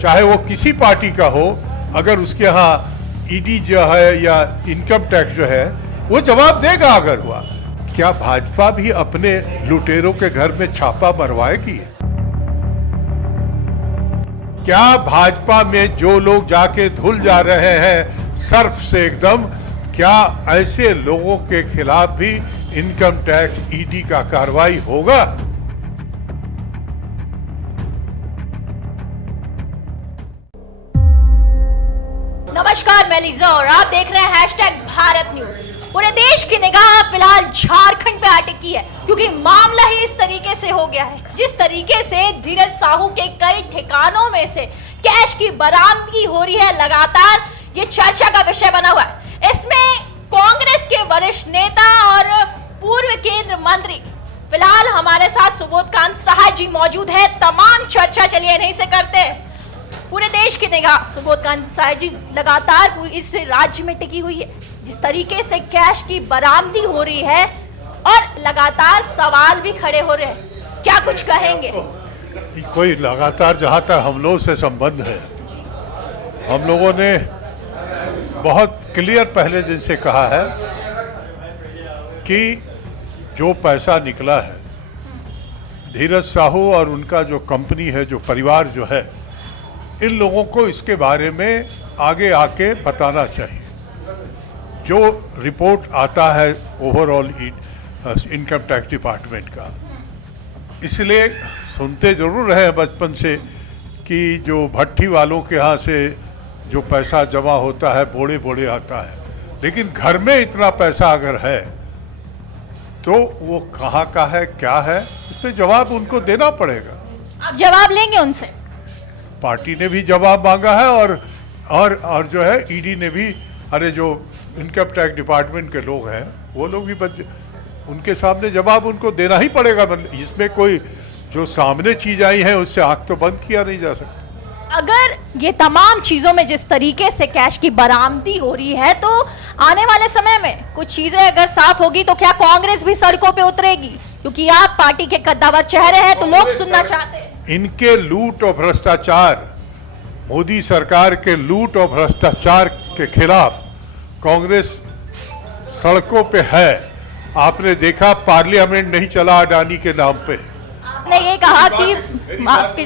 चाहे वो किसी पार्टी का हो, अगर उसके यहाँ ईडी जो है या इनकम टैक्स जो है वो जवाब देगा अगर हुआ। क्या भाजपा भी अपने लुटेरों के घर में छापा मरवाएगी? क्या भाजपा में जो लोग जाके धुल जा रहे हैं सर्फ से एकदम, क्या ऐसे लोगों के खिलाफ भी इनकम टैक्स ईडी का कार्रवाई होगा? नमस्कार, मैं लीजा और आप देख रहे हैं #भारत न्यूज। पूरे देश की निगाह फिलहाल झारखंड पे अटकी है, क्योंकि मामला ही इस तरीके से हो गया है। जिस तरीके से धीरज साहू के कई ठिकानों में से कैश की बरामदगी हो रही है, लगातार ये चर्चा का विषय बना हुआ है। इसमें कांग्रेस के वरिष्ठ नेता और पूर्व केंद्र मंत्री फिलहाल हमारे साथ सुबोधकांत सहाय जी मौजूद है। तमाम चर्चा चलिए इन्हीं से करते हैं। पूरे देश की निगाह सुबोधकांत सहाय जी लगातार इस राज्य में टिकी हुई है। जिस तरीके से कैश की बरामदगी हो रही है और लगातार सवाल भी खड़े हो रहे हैं, क्या कुछ कहेंगे? कोई लगातार, जहां तक हम लोगों से संबंध है, हम लोगों ने बहुत क्लियर पहले दिन से कहा है कि जो पैसा निकला है धीरज साहू और उनका जो कंपनी है, जो परिवार जो है, इन लोगों को इसके बारे में आगे आके बताना चाहिए। जो रिपोर्ट आता है ओवरऑल इनकम टैक्स डिपार्टमेंट का, इसलिए सुनते ज़रूर रहे हैं बचपन से कि जो भट्टी वालों के यहाँ से जो पैसा जमा होता है बोड़े बोड़े आता है, लेकिन घर में इतना पैसा अगर है तो वो कहाँ का है, क्या है, उस पर जवाब उनको देना पड़ेगा। आप जवाब लेंगे उनसे? पार्टी ने भी जवाब मांगा है और जो है ईडी ने भी, अरे जो इनकम टैक्स डिपार्टमेंट के लोग हैं वो लोग भी उनके सामने जवाब उनको देना ही पड़ेगा। इसमें कोई जो सामने चीज आई है उससे आंख तो बंद किया नहीं जा सकता। अगर ये तमाम चीजों में जिस तरीके से कैश की बरामदगी हो रही है, तो आने वाले समय में कुछ चीजें अगर साफ होगी तो क्या कांग्रेस भी सड़कों पे उतरेगी? क्योंकि आप पार्टी के कद्दावर चेहरे हैं, तो लोग सुनना चाहते हैं। इनके लूट और भ्रष्टाचार, मोदी सरकार के लूट और भ्रष्टाचार के खिलाफ कांग्रेस सड़कों पे है। आपने देखा पार्लियामेंट नहीं चला अडानी के नाम पे। आपने ये कहा कि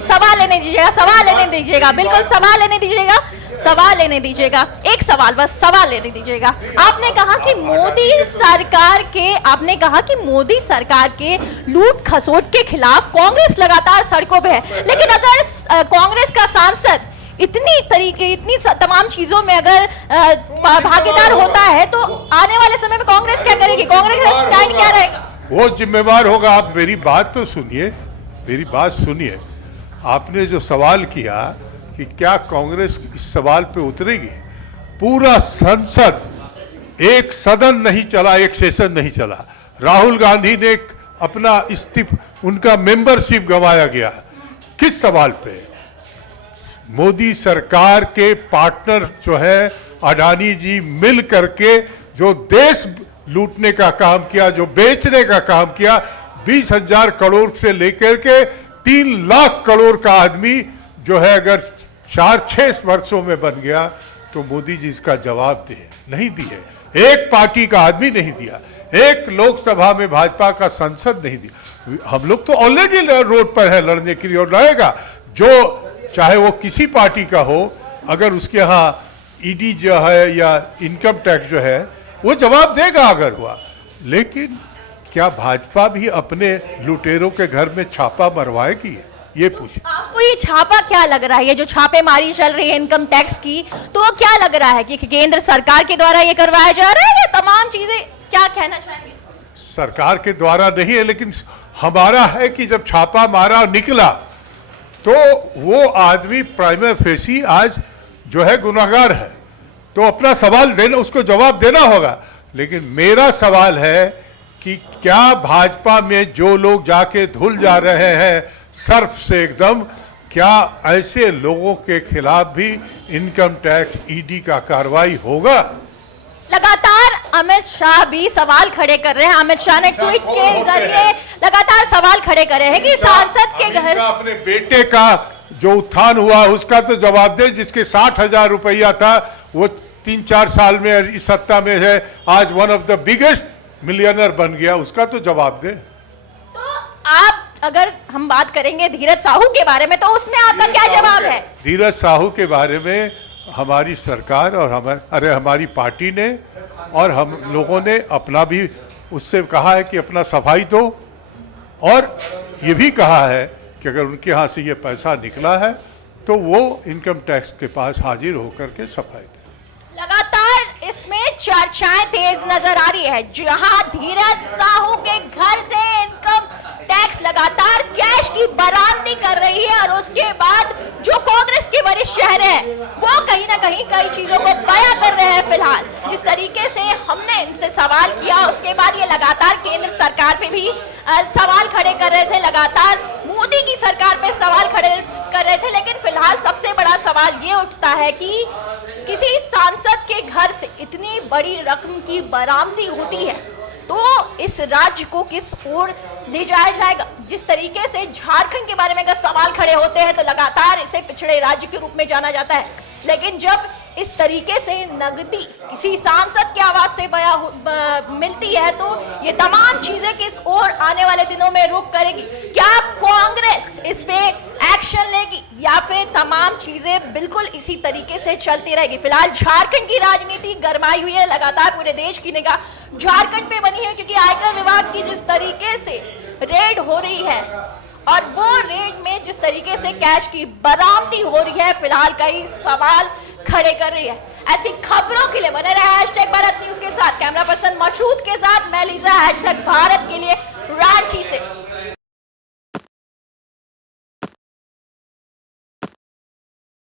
सवाल लेने दीजिएगा, सवाल लेने दीजिएगा, बिल्कुल सवाल लेने दीजिएगा, सवाल लेने दीजिएगा, एक सवाल बस, सवाल लेने दीजिएगा। आपने कहा कि मोदी सरकार के लूट खसोट के खिलाफ कांग्रेस लगातार सड़कों पे है। लेकिन अगर कांग्रेस का सांसद इतनी तमाम चीजों में अगर भागीदार होता है, तो आने वाले समय में कांग्रेस क्या करेगी? कांग्रेस का स्टैंड क्या रहेगा? वो जिम्मेवार होगा। आप मेरी बात तो सुनिए, मेरी बात सुनिए। आपने जो सवाल किया कि क्या कांग्रेस इस सवाल पे उतरेगी, पूरा संसद, एक सदन नहीं चला, एक सेशन नहीं चला। राहुल गांधी ने अपना उनका मेंबरशिप गंवाया गया। किस सवाल पे? मोदी सरकार के पार्टनर जो है अडानी जी मिल करके जो देश लूटने का काम किया, जो बेचने का काम किया, 20,000 करोड़ से लेकर के 3 लाख करोड़ का आदमी जो है अगर 4-6 वर्षों में बन गया, तो मोदी जी इसका जवाब नहीं दिए। एक पार्टी का आदमी नहीं दिया, एक लोकसभा में भाजपा का सांसद नहीं दिया। हम लोग तो ऑलरेडी रोड पर है लड़ने के लिए, और लड़ेगा। जो चाहे वो किसी पार्टी का हो, अगर उसके यहाँ ईडी जो है या इनकम टैक्स जो है वो जवाब देगा अगर हुआ। लेकिन क्या भाजपा भी अपने लुटेरों के घर में छापा मरवाएगी? ये पूछिए। आपको ये छापा क्या लग रहा है? ये जो छापेमारी चल रही है इनकम टैक्स की, तो वो क्या लग रहा है कि केंद्र सरकार के द्वारा ये करवाया जा रहा है, या तमाम चीजें, क्या कहना चाहेंगे? सरकार के द्वारा नहीं है, लेकिन हमारा है कि जब छापा मारा निकला तो वो आदमी प्राइमरी फेसी आज जो है गुनाहगार है, तो अपना सवाल देना, उसको जवाब देना होगा। लेकिन मेरा सवाल है कि क्या भाजपा में जो लोग जाके धुल जा रहे हैं सर्फ से एकदम, क्या ऐसे लोगों के खिलाफ भी इनकम टैक्स ईडी का कार्रवाई होगा? लगातार अमित शाह भी सवाल खड़े कर रहे हैं। अमित शाह ने ट्वीट के जरिए लगातार सवाल खड़े कर रहे हैं कि सांसद के घर अपने बेटे का जो उत्थान हुआ उसका तो जवाब दे। जिसके 60,000 रुपया था वो 3-4 साल में इस सत्ता में है, आज one of the biggest millionaire बन गया, उसका तो जवाब दे। तो आप अगर हम बात करेंगे धीरज साहू के बारे में, तो उसमें आपका क्या जवाब है? धीरज साहू के बारे में हमारी सरकार और हमारी पार्टी ने और हम लोगों ने अपना भी उससे कहा है कि अपना सफाई दो, और ये भी कहा है कि अगर उनके यहाँ से ये पैसा निकला है तो वो इनकम टैक्स के पास हाजिर होकर के सफाई दे। लगातार इसमें चर्चाएं तेज नजर आ रही है, जहां धीरज साहू के घर से इनकम टैक्स लगातार कैश की बरामदी कर रही है, और उसके बाद जो कांग्रेस के वरिष्ठ चेहरे हैं वो कहीं ना कहीं कई चीजों को बयां कर रहे हैं। फिलहाल जिस तरीके से हमने इनसे सवाल किया, उसके बाद ये लगातार केंद्र सरकार पे भी सवाल खड़े कर रहे थे, लगातार मोदी की सरकार पे सवाल खड़े कर रहे थे। लेकिन फिलहाल सबसे बड़ा सवाल ये उठता है कि किसी सांसद के घर से इतनी बड़ी रकम की बरामदी होती है तो इस राज्य को किस ओर ले जाया जाएगा। जिस तरीके से झारखंड के बारे में अगर सवाल खड़े होते हैं तो लगातार इसे पिछड़े राज्य के रूप में जाना जाता है, लेकिन जब इस तरीके से नगदी किसी सांसद की आवाज से मिलती है तो ये तमाम चीजें किस ओर आने वाले दिनों में रुख करेगी। क्या कांग्रेस इस पे एक्शन लेगी या फिर तमाम चीजें बिल्कुल इसी तरीके से चलती रहेगी? फिलहाल झारखंड की राजनीति गरमाई हुई है, लगातार पूरे देश की निगाह झारखंड पे बनी है, क्योंकि आयकर विभाग की जिस तरीके से रेड हो रही है और वो रेड में जिस तरीके से कैश की बरामदी हो रही है, फिलहाल कई सवाल खड़े कर रही है। ऐसी खबरों के लिए बने रहे #भारत न्यूज के साथ। कैमरा पर्सन मशहूद के साथ मैं लीजा, #भारत के लिए रांची से।